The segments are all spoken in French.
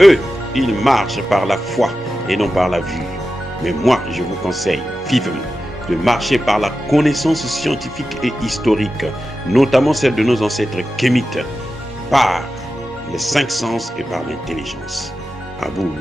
Eux, ils marchent par la foi et non par la vue. Mais moi, je vous conseille vivement de marcher par la connaissance scientifique et historique, notamment celle de nos ancêtres kémites, par les cinq sens et par l'intelligence. Abou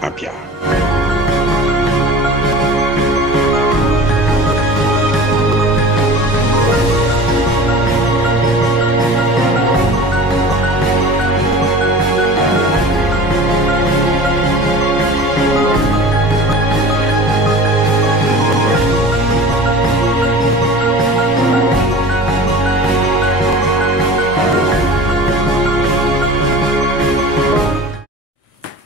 Abia.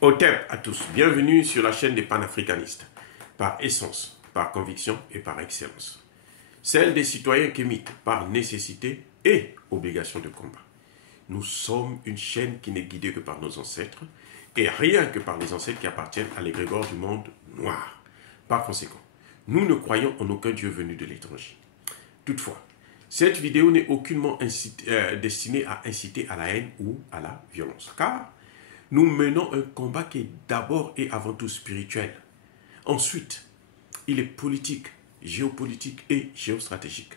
Otep à tous, bienvenue sur la chaîne des panafricanistes, par essence, par conviction et par excellence. Celle des citoyens kémites, par nécessité et obligation de combat. Nous sommes une chaîne qui n'est guidée que par nos ancêtres, et rien que par les ancêtres qui appartiennent à l'égrégore du monde noir. Par conséquent, nous ne croyons en aucun Dieu venu de l'étranger. Toutefois, cette vidéo n'est aucunement destinée à inciter à la haine ou à la violence, car nous menons un combat qui est d'abord et avant tout spirituel. Ensuite, il est politique, géopolitique et géostratégique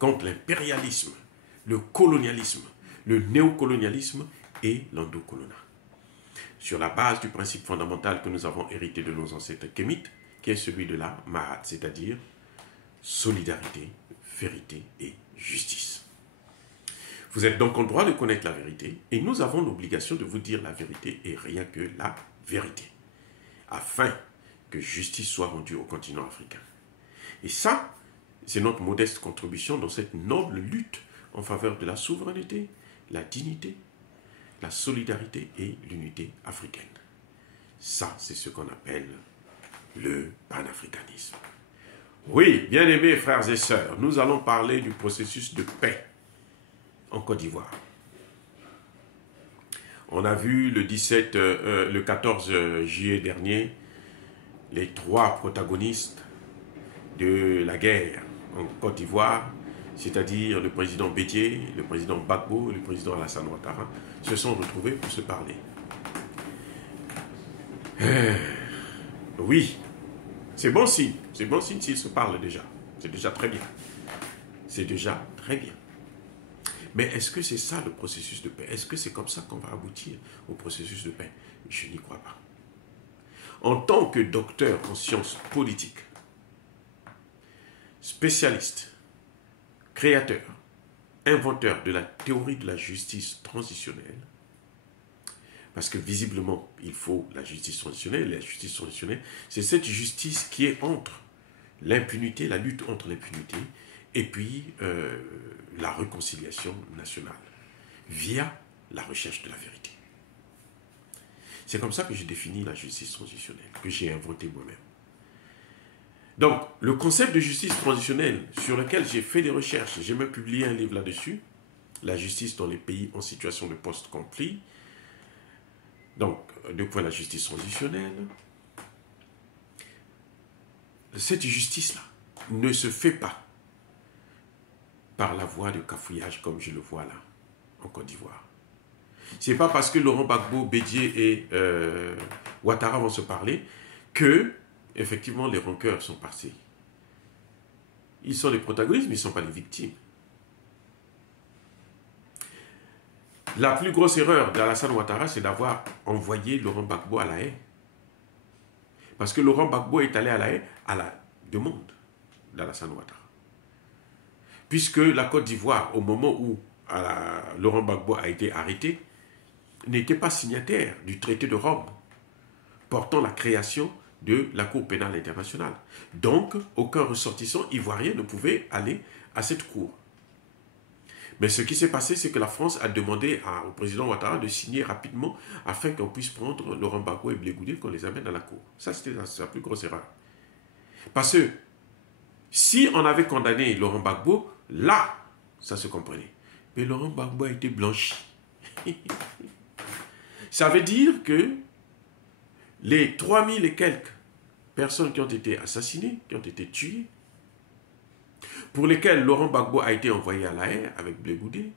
contre l'impérialisme, le colonialisme, le néocolonialisme et l'endocoloniat. Sur la base du principe fondamental que nous avons hérité de nos ancêtres kémites, qui est celui de la Mahat, c'est-à-dire solidarité, vérité et justice. Vous êtes donc en droit de connaître la vérité et nous avons l'obligation de vous dire la vérité et rien que la vérité, afin que justice soit rendue au continent africain. Et ça, c'est notre modeste contribution dans cette noble lutte en faveur de la souveraineté, la dignité, la solidarité et l'unité africaine. Ça, c'est ce qu'on appelle le panafricanisme. Oui, bien-aimés frères et sœurs, nous allons parler du processus de paix en Côte d'Ivoire. On a vu le 14 juillet dernier les trois protagonistes de la guerre en Côte d'Ivoire, c'est-à-dire le président Bédié, le président Gbagbo et le président Alassane Ouattara, se sont retrouvés pour se parler. Oui, c'est bon signe s'ils se parlent déjà. C'est déjà très bien. C'est déjà très bien. Mais est-ce que c'est ça le processus de paix? Est-ce que c'est comme ça qu'on va aboutir au processus de paix? Je n'y crois pas. En tant que docteur en sciences politiques, spécialiste, créateur, inventeur de la théorie de la justice transitionnelle, parce que visiblement, il faut la justice transitionnelle. La justice transitionnelle, c'est cette justice qui est entre l'impunité, la lutte contre l'impunité, et puis la réconciliation nationale, via la recherche de la vérité. C'est comme ça que j'ai défini la justice transitionnelle, que j'ai inventée moi-même. Donc, le concept de justice transitionnelle, sur lequel j'ai fait des recherches, j'ai même publié un livre là-dessus, la justice dans les pays en situation de post-conflit. Donc, de quoi la justice transitionnelle? Cette justice-là ne se fait pas par la voie de cafouillage comme je le vois là, en Côte d'Ivoire. C'est pas parce que Laurent Gbagbo, Bédié et Ouattara vont se parler que, effectivement, les rancœurs sont passés. Ils sont les protagonistes, mais ils ne sont pas les victimes. La plus grosse erreur d'Alassane Ouattara, c'est d'avoir envoyé Laurent Gbagbo à La Haye. Parce que Laurent Gbagbo est allé à La Haye à la demande d'Alassane Ouattara. Puisque la Côte d'Ivoire, au moment où Laurent Gbagbo a été arrêté, n'était pas signataire du traité de Rome portant la création de la Cour pénale internationale. Donc, aucun ressortissant ivoirien ne pouvait aller à cette cour. Mais ce qui s'est passé, c'est que la France a demandé au président Ouattara de signer rapidement afin qu'on puisse prendre Laurent Gbagbo et Blé Goudé, qu'on les amène à la cour. Ça, c'était sa plus grosse erreur. Parce que si on avait condamné Laurent Gbagbo, là, ça se comprenait. Mais Laurent Gbagbo a été blanchi. Ça veut dire que les 3000 et quelques personnes qui ont été assassinées, qui ont été tuées, pour lesquelles Laurent Gbagbo a été envoyé à La Haye avec Blé Goudé,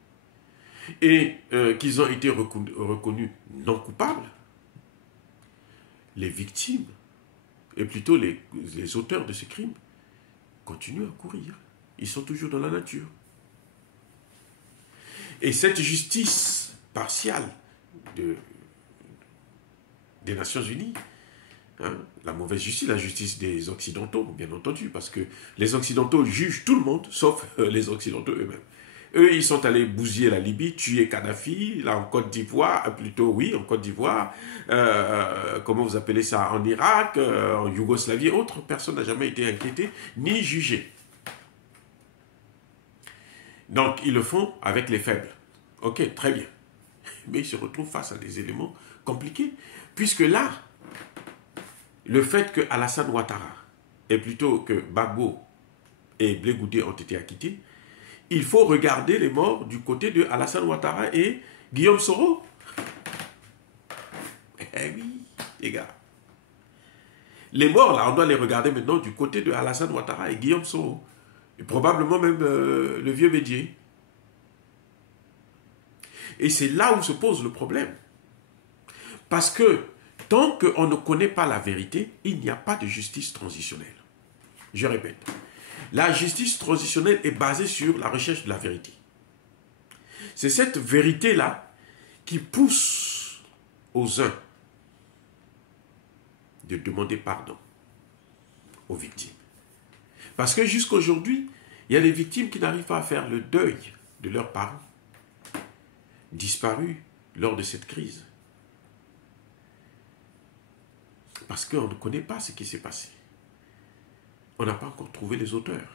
et qu'ils ont été reconnus non coupables, les victimes, et plutôt les auteurs de ces crimes, continuent à courir. Ils sont toujours dans la nature. Et cette justice partiale des Nations Unies, hein, la mauvaise justice, la justice des Occidentaux, bien entendu, parce que les Occidentaux jugent tout le monde, sauf les Occidentaux eux-mêmes. Eux, ils sont allés bousiller la Libye, tuer Kadhafi, là en Côte d'Ivoire, plutôt oui, en Côte d'Ivoire, comment vous appelez ça, en Irak, en Yougoslavie, autre personne n'a jamais été inquiété, ni jugé. Donc, ils le font avec les faibles. Ok, très bien. Mais ils se retrouvent face à des éléments compliqués, puisque là, le fait que Alassane Ouattara, et plutôt que Gbagbo et Blé Goudé ont été acquittés, il faut regarder les morts du côté de Alassane Ouattara et Guillaume Soro. Eh oui, les gars. Les morts, là, on doit les regarder maintenant du côté de Alassane Ouattara et Guillaume Soro. Et probablement même le vieux Bédier. Et c'est là où se pose le problème. Parce que tant qu'on ne connaît pas la vérité, il n'y a pas de justice transitionnelle. Je répète. La justice transitionnelle est basée sur la recherche de la vérité. C'est cette vérité-là qui pousse aux uns de demander pardon aux victimes. Parce que jusqu'à aujourd'hui, il y a des victimes qui n'arrivent pas à faire le deuil de leurs parents disparus lors de cette crise. Parce qu'on ne connaît pas ce qui s'est passé. On n'a pas encore trouvé les auteurs.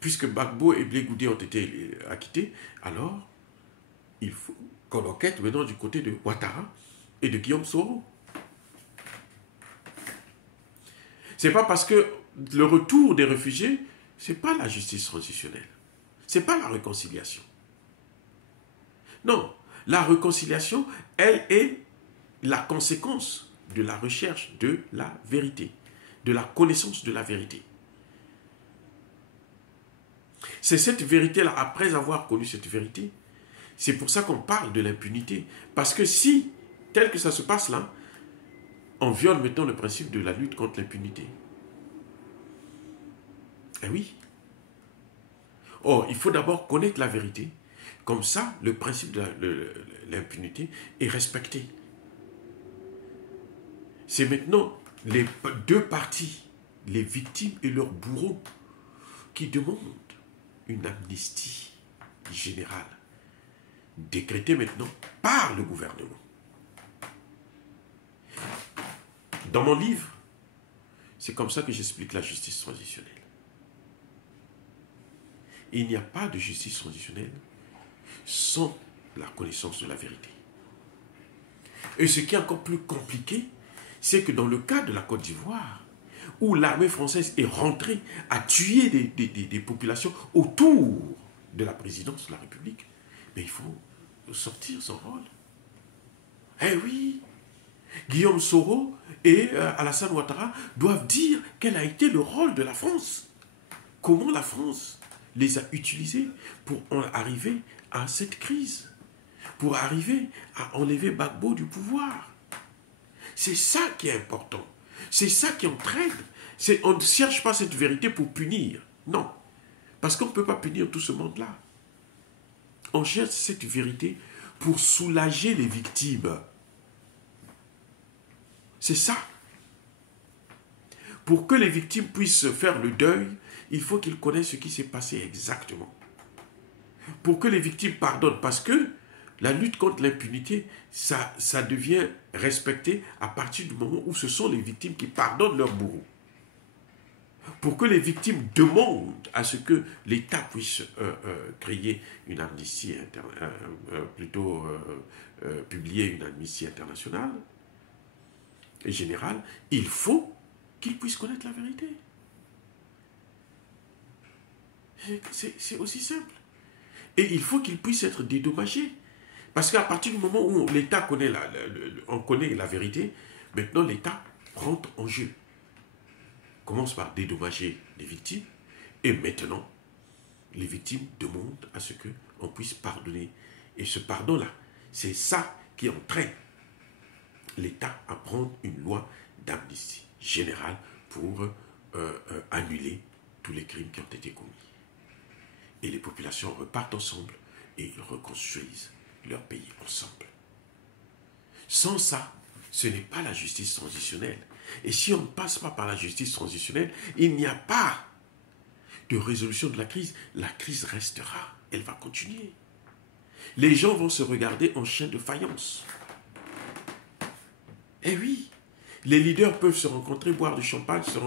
Puisque Gbagbo et Blé Goudé ont été acquittés, alors il faut qu'on enquête maintenant du côté de Ouattara et de Guillaume Soro. C'est pas parce que le retour des réfugiés, c'est pas la justice transitionnelle. C'est pas la réconciliation. Non, la réconciliation, elle est la conséquence de la recherche de la vérité, de la connaissance de la vérité. C'est cette vérité-là, après avoir connu cette vérité, c'est pour ça qu'on parle de l'impunité. Parce que si, tel que ça se passe là, on viole maintenant le principe de la lutte contre l'impunité. Eh oui. Or, il faut d'abord connaître la vérité. Comme ça, le principe de l'impunité est respecté. C'est maintenant les deux parties, les victimes et leurs bourreaux, qui demandent une amnistie générale, décrétée maintenant par le gouvernement. Dans mon livre, c'est comme ça que j'explique la justice transitionnelle. Il n'y a pas de justice transitionnelle sans la connaissance de la vérité. Et ce qui est encore plus compliqué, c'est que dans le cas de la Côte d'Ivoire, où l'armée française est rentrée à tuer des populations autour de la présidence de la République, mais il faut sortir son rôle. Eh oui, Guillaume Soro et Alassane Ouattara doivent dire quel a été le rôle de la France. Comment la France les a utilisés pour en arriver à cette crise, pour arriver à enlever Gbagbo du pouvoir. C'est ça qui est important. C'est ça qui entraîne. On ne cherche pas cette vérité pour punir. Non. Parce qu'on ne peut pas punir tout ce monde-là. On cherche cette vérité pour soulager les victimes. C'est ça. Pour que les victimes puissent faire le deuil, il faut qu'ils connaissent ce qui s'est passé exactement. Pour que les victimes pardonnent, parce que la lutte contre l'impunité, ça devient respecté à partir du moment où ce sont les victimes qui pardonnent leurs bourreaux. Pour que les victimes demandent à ce que l'État puisse créer une amnistie, publier une amnistie internationale et générale, il faut qu'ils puissent connaître la vérité. C'est aussi simple. Et il faut qu'ils puissent être dédommagés. Parce qu'à partir du moment où l'État connaît la vérité, maintenant l'État rentre en jeu. Commence par dédommager les victimes. Et maintenant, les victimes demandent à ce qu'on puisse pardonner. Et ce pardon-là, c'est ça qui entraîne l'État à prendre une loi d'amnistie générale pour annuler tous les crimes qui ont été commis. Et les populations repartent ensemble et ils reconstruisent leur pays ensemble. Sans ça, ce n'est pas la justice transitionnelle. Et si on ne passe pas par la justice transitionnelle, il n'y a pas de résolution de la crise restera, elle va continuer. Les gens vont se regarder en chien de faïence. Eh oui, les leaders peuvent se rencontrer, boire du champagne, se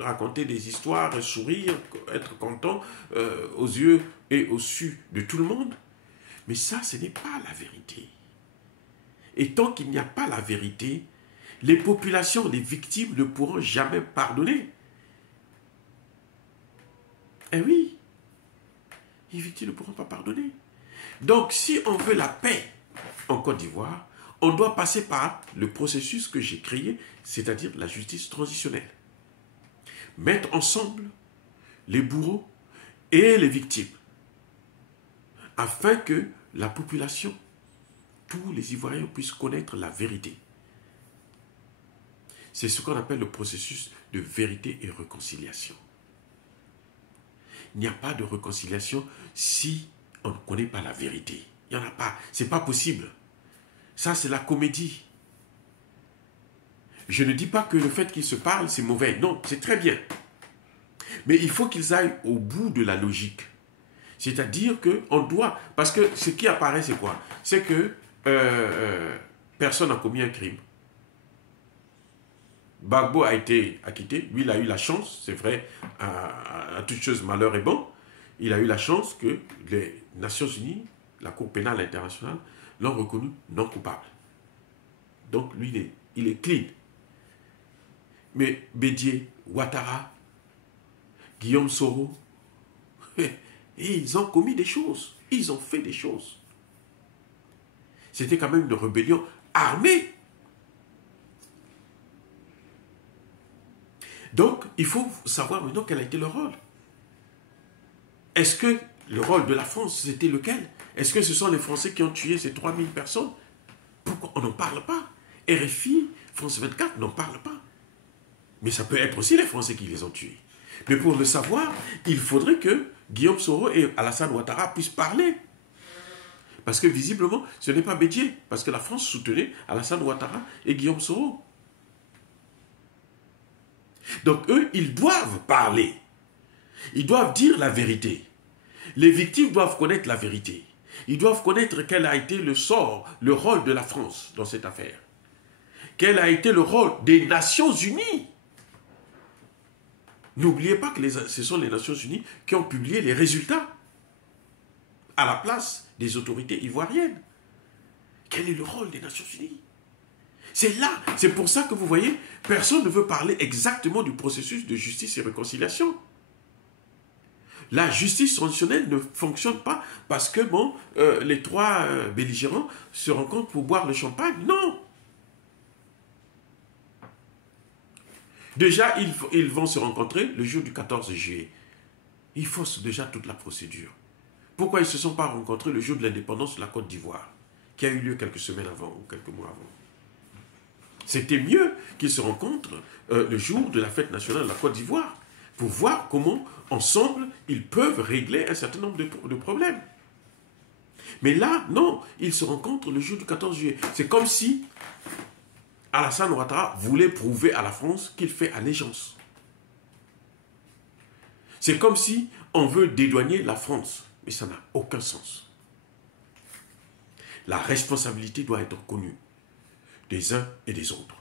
raconter des histoires, sourire, être contents aux yeux et au su de tout le monde. Mais ça, ce n'est pas la vérité. Et tant qu'il n'y a pas la vérité, les populations, les victimes ne pourront jamais pardonner. Eh oui, les victimes ne pourront pas pardonner. Donc, si on veut la paix en Côte d'Ivoire, on doit passer par le processus que j'ai créé, c'est-à-dire la justice transitionnelle. Mettre ensemble les bourreaux et les victimes, afin que la population, tous les Ivoiriens puissent connaître la vérité. C'est ce qu'on appelle le processus de vérité et réconciliation. Il n'y a pas de réconciliation si on ne connaît pas la vérité. Il n'y en a pas. Ce n'est pas possible. Ça, c'est la comédie. Je ne dis pas que le fait qu'ils se parlent, c'est mauvais. Non, c'est très bien. Mais il faut qu'ils aillent au bout de la logique. C'est-à-dire qu'on doit... Parce que ce qui apparaît, c'est quoi? C'est que personne n'a commis un crime. Gbagbo a été acquitté. Lui, il a eu la chance, c'est vrai, à toute chose, malheur est bon. Il a eu la chance que les Nations Unies, la Cour pénale internationale, l'ont reconnu non coupable. Donc, lui, il est clean. Mais Bédié, Ouattara, Guillaume Soro, ils ont commis des choses. Ils ont fait des choses. C'était quand même une rébellion armée. Donc, il faut savoir maintenant quel a été le rôle. Est-ce que le rôle de la France, c'était lequel? Est-ce que ce sont les Français qui ont tué ces 3000 personnes? Pourquoi on n'en parle pas? RFI, France 24 n'en parle pas. Mais ça peut être aussi les Français qui les ont tués. Mais pour le savoir, il faudrait que Guillaume Soro et Alassane Ouattara puissent parler. Parce que visiblement, ce n'est pas Bédié. Parce que la France soutenait Alassane Ouattara et Guillaume Soro. Donc eux, ils doivent parler. Ils doivent dire la vérité. Les victimes doivent connaître la vérité. Ils doivent connaître quel a été le sort, le rôle de la France dans cette affaire. Quel a été le rôle des Nations Unies. N'oubliez pas que ce sont les Nations Unies qui ont publié les résultats à la place des autorités ivoiriennes. Quel est le rôle des Nations Unies? C'est là, c'est pour ça que vous voyez, personne ne veut parler exactement du processus de justice et réconciliation. La justice transitionnelle ne fonctionne pas parce que bon, les trois belligérants se rencontrent pour boire le champagne. Non. Déjà, ils vont se rencontrer le jour du 14 juillet. Ils faussent déjà toute la procédure. Pourquoi ils ne se sont pas rencontrés le jour de l'indépendance de la Côte d'Ivoire, qui a eu lieu quelques semaines avant ou quelques mois avant? C'était mieux qu'ils se rencontrent le jour de la fête nationale de la Côte d'Ivoire pour voir comment, ensemble, ils peuvent régler un certain nombre de problèmes. Mais là, non, ils se rencontrent le jour du 14 juillet. C'est comme si Alassane Ouattara voulait prouver à la France qu'il fait allégeance. C'est comme si on veut dédouaner la France. Mais ça n'a aucun sens. La responsabilité doit être connue des uns et des autres.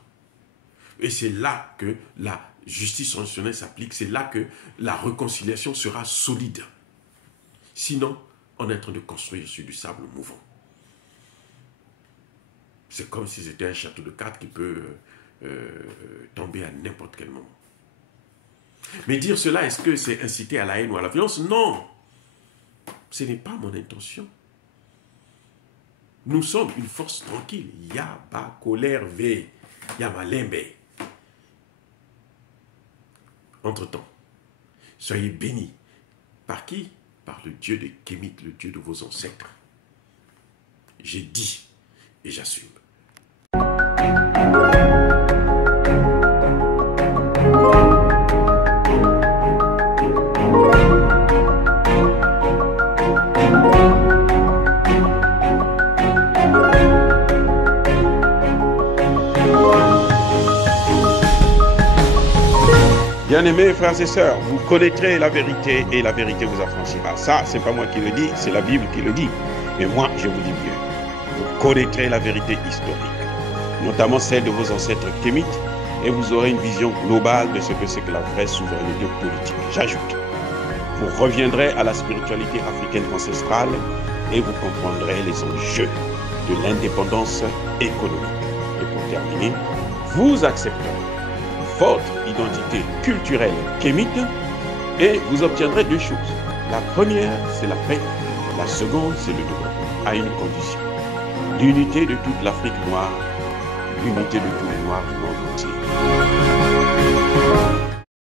Et c'est là que la justice transitionnelle s'applique, c'est là que la réconciliation sera solide. Sinon, on est en train de construire sur du sable mouvant. C'est comme si c'était un château de cartes qui peut tomber à n'importe quel moment. Mais dire cela, est-ce que c'est inciter à la haine ou à la violence? Non! Ce n'est pas mon intention. Nous sommes une force tranquille. Yaba, colère, ve, yamalembe. Entre-temps, soyez bénis. Par qui? Par le Dieu de Kémit, le Dieu de vos ancêtres. J'ai dit et j'assume. Bien-aimés frères et sœurs, vous connaîtrez la vérité et la vérité vous affranchira. Ça, c'est pas moi qui le dis, c'est la Bible qui le dit. Mais moi, je vous dis mieux. Vous connaîtrez la vérité historique, notamment celle de vos ancêtres kémites, et vous aurez une vision globale de ce que c'est que la vraie souveraineté politique. J'ajoute, vous reviendrez à la spiritualité africaine ancestrale et vous comprendrez les enjeux de l'indépendance économique. Et pour terminer, vous accepterez votre identité culturelle kémite et vous obtiendrez deux choses. La première, c'est la paix. La seconde, c'est le développement, à une condition. L'unité de toute l'Afrique noire, l'unité de tous les Noirs du monde entier.